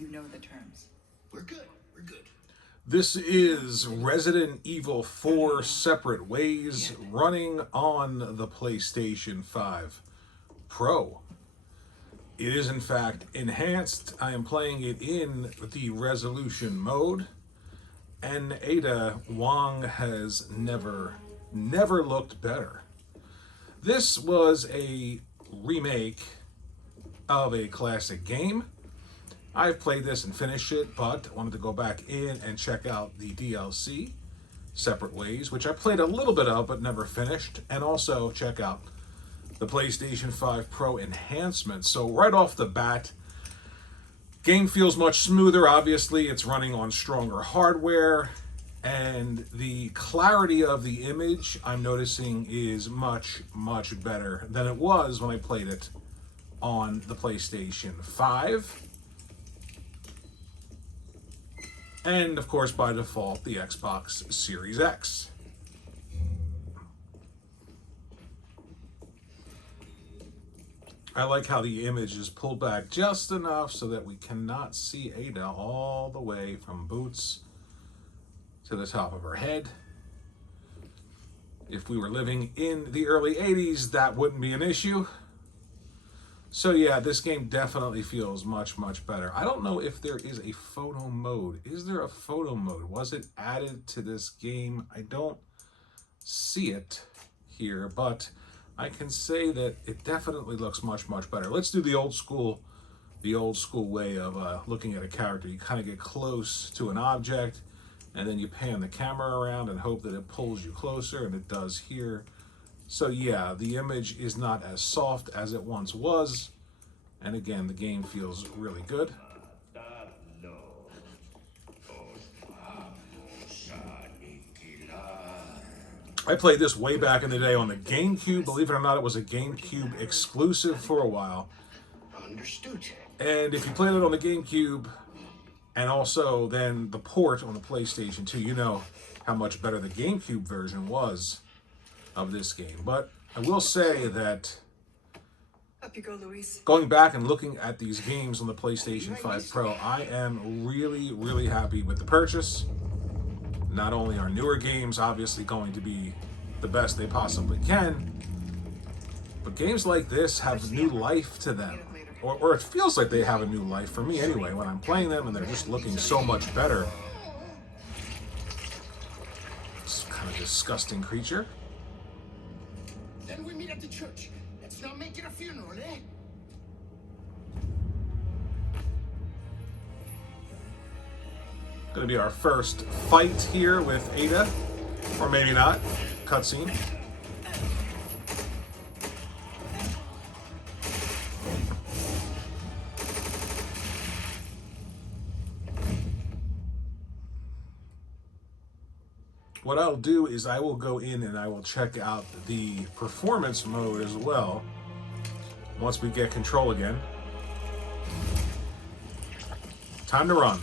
You know the terms. We're good. We're good. This is Resident Evil 4 Separate Ways running on the PlayStation 5 Pro. It is in fact enhanced. I am playing it in the resolution mode. And Ada Wong has never looked better. This was a remake of a classic game. I've played this and finished it, but wanted to go back in and check out the DLC, Separate Ways, which I played a little bit of but never finished, and also check out the PlayStation 5 Pro Enhancements. So right off the bat, game feels much smoother. Obviously, it's running on stronger hardware, and the clarity of the image I'm noticing is much, much better than it was when I played it on the PlayStation 5. And, of course, by default, the Xbox Series X. I like how the image is pulled back just enough so that we cannot see Ada all the way from boots to the top of her head. If we were living in the early 80s, that wouldn't be an issue. So yeah, this game definitely feels much, much better. I don't know if there is a photo mode. Is there a photo mode? Was it added to this game? I don't see it here, but I can say that it definitely looks much, much better. Let's do the old school way of looking at a character. You kind of get close to an object, and then you pan the camera around and hope that it pulls you closer, and it does here. So yeah, the image is not as soft as it once was. And again, the game feels really good. I played this way back in the day on the GameCube. Believe it or not, it was a GameCube exclusive for a while. Understood. And if you played it on the GameCube and also then the port on the PlayStation 2, you know how much better the GameCube version was of this game. But I will say that Up you go, Luis. going back and looking at these games on the PlayStation 5 Pro, I am really, really happy with the purchase. Not only are newer games obviously going to be the best they possibly can, but games like this have new life to them. Or it feels like they have a new life for me anyway, when I'm playing them and they're just looking so much better. This kind of disgusting creature. Then we meet at the church. Let's not make it a funeral, eh? Gonna be our first fight here with Ada, or maybe not. Cutscene. What I'll do is I will go in and I will check out the performance mode as well once we get control again. Time to run.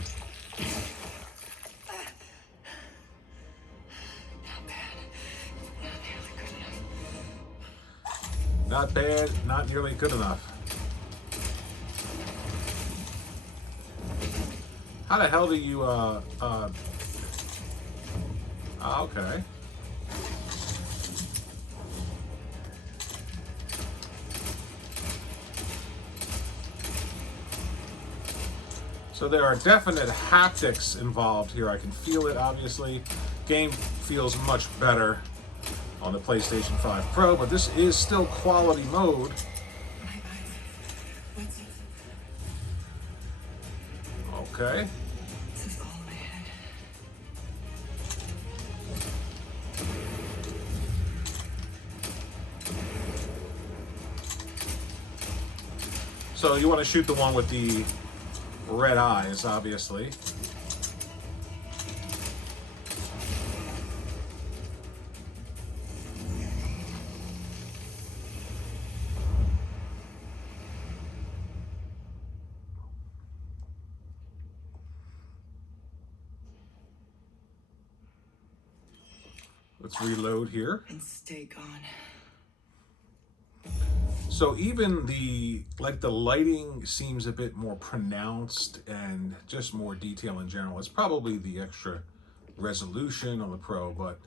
Not bad, not nearly good enough. How the hell do you, okay. So there are definite haptics involved here. I can feel it, obviously. Game feels much better on the PlayStation 5 Pro, but this is still quality mode. Okay. This is all in my head. So you want to shoot the one with the red eyes, obviously. Let's reload here. And stay gone. So even the lighting seems a bit more pronounced and just more detail in general. It's probably the extra resolution on the Pro, but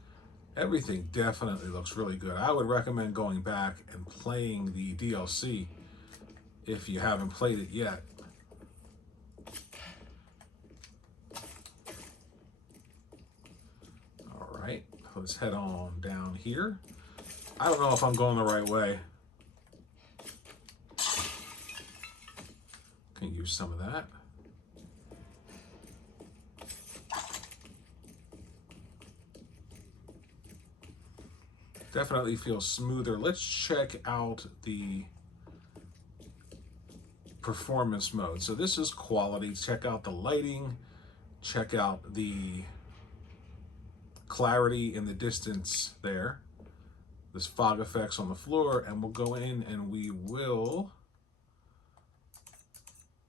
everything definitely looks really good. I would recommend going back and playing the DLC if you haven't played it yet. All right, let's head on down here. I don't know if I'm going the right way. Can use some of that. Definitely feels smoother. Let's check out the performance mode. So this is quality. Check out the lighting. Check out the clarity in the distance there. There's fog effects on the floor, and we'll go in and we will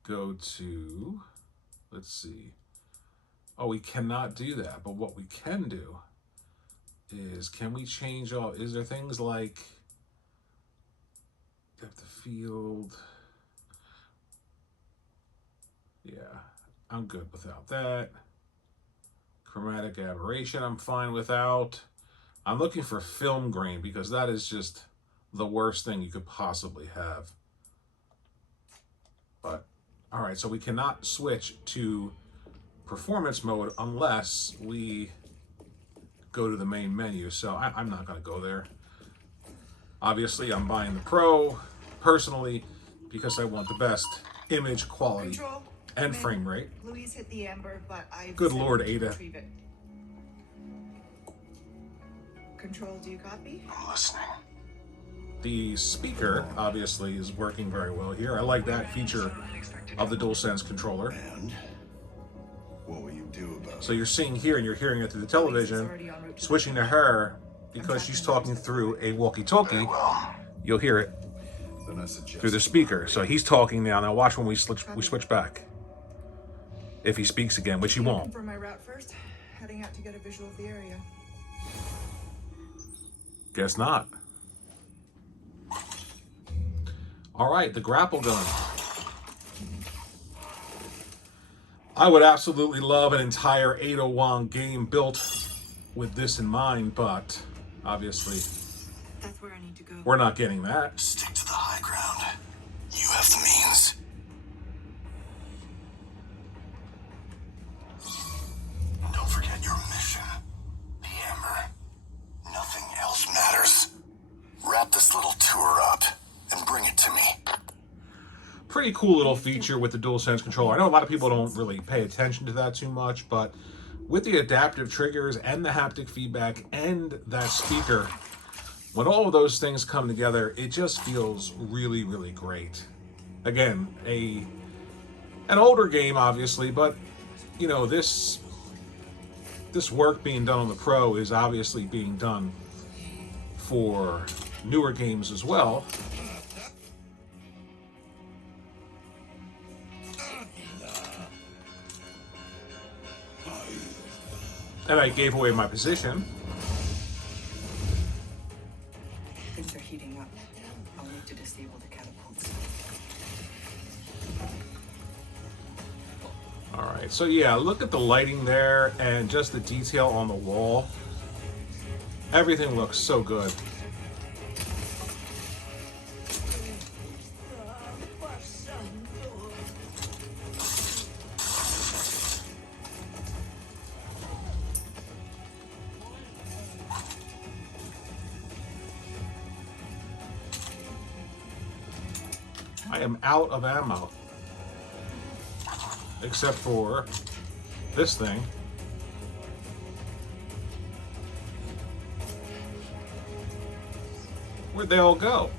go to, let's see. Oh, we cannot do that, but what we can do is, can we change all, is there things like depth of field? Yeah, I'm good without that. Chromatic aberration, I'm fine without. I'm looking for film grain because that is just the worst thing you could possibly have. But, all right, so we cannot switch to performance mode unless we go to the main menu. So I'm not gonna go there. Obviously, I'm buying the Pro personally because I want the best image quality Control. and frame rate. Louise hit the amber, but I. Good Lord, Ada. Control, do you copy? I'm listening. The speaker obviously is working very well here. I like that feature of the DualSense controller. And what will you do about it? So you're seeing here and you're hearing it through the television, switching to her because she's talking through a walkie-talkie. You'll hear it Then I suggest through the speaker. So he's talking now. Now watch when we switch back. If he speaks again, which he won't. For my route first, heading out to get a visual of the area. Guess not. All right, the grapple gun. I would absolutely love an entire Ada Wong game built with this in mind, but obviously That's where I need to go. we're not getting that. stick to the high ground. You have the means. Don't forget your mission. The Amber. Nothing else matters. Wrap this little tour up and bring it to me. Pretty cool little feature with the DualSense controller. I know a lot of people don't really pay attention to that too much, but with the adaptive triggers and the haptic feedback and that speaker, when all of those things come together, it just feels really, really great. Again, an older game, obviously, but you know, this work being done on the Pro is obviously being done for newer games as well. And I gave away my position. Things are heating up. I'll need to disable the catapults. All right, so yeah, look at the lighting there and just the detail on the wall. Everything looks so good. I am out of ammo. Except for this thing. Where'd they all go?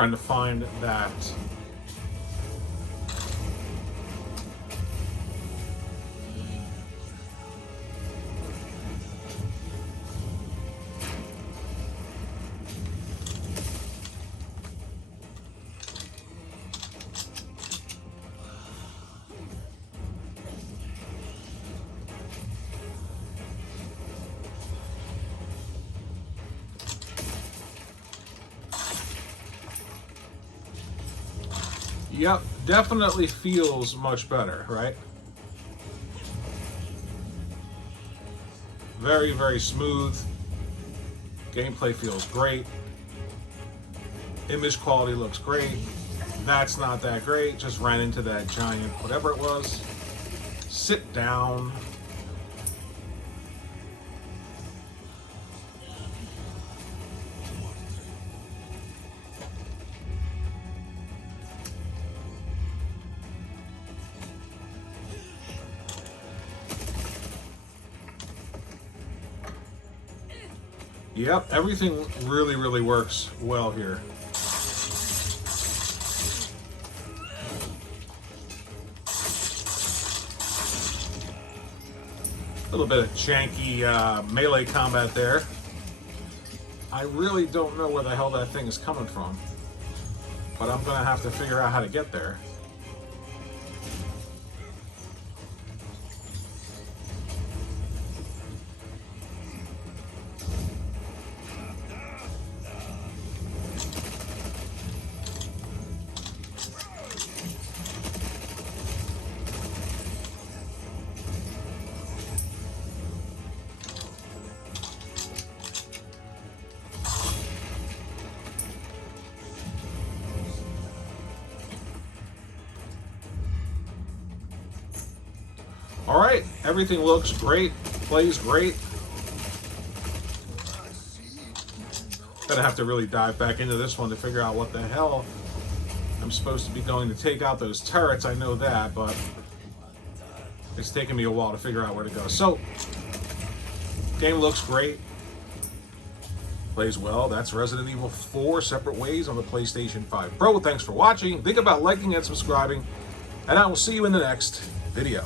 trying to find that Yep, definitely feels much better, right? Very, very smooth. Gameplay feels great. Image quality looks great. That's not that great. Just ran into that giant, whatever it was. Sit down. Yep, everything really, really works well here. A little bit of janky melee combat there. I really don't know where the hell that thing is coming from, but I'm gonna have to figure out how to get there. All right, everything looks great, plays great. Gonna have to really dive back into this one to figure out what the hell I'm supposed to be going to take out those turrets. I know that, but it's taken me a while to figure out where to go. So, game looks great, plays well. That's Resident Evil 4 Separate Ways on the PlayStation 5 Pro. Thanks for watching. Think about liking and subscribing, and I will see you in the next video.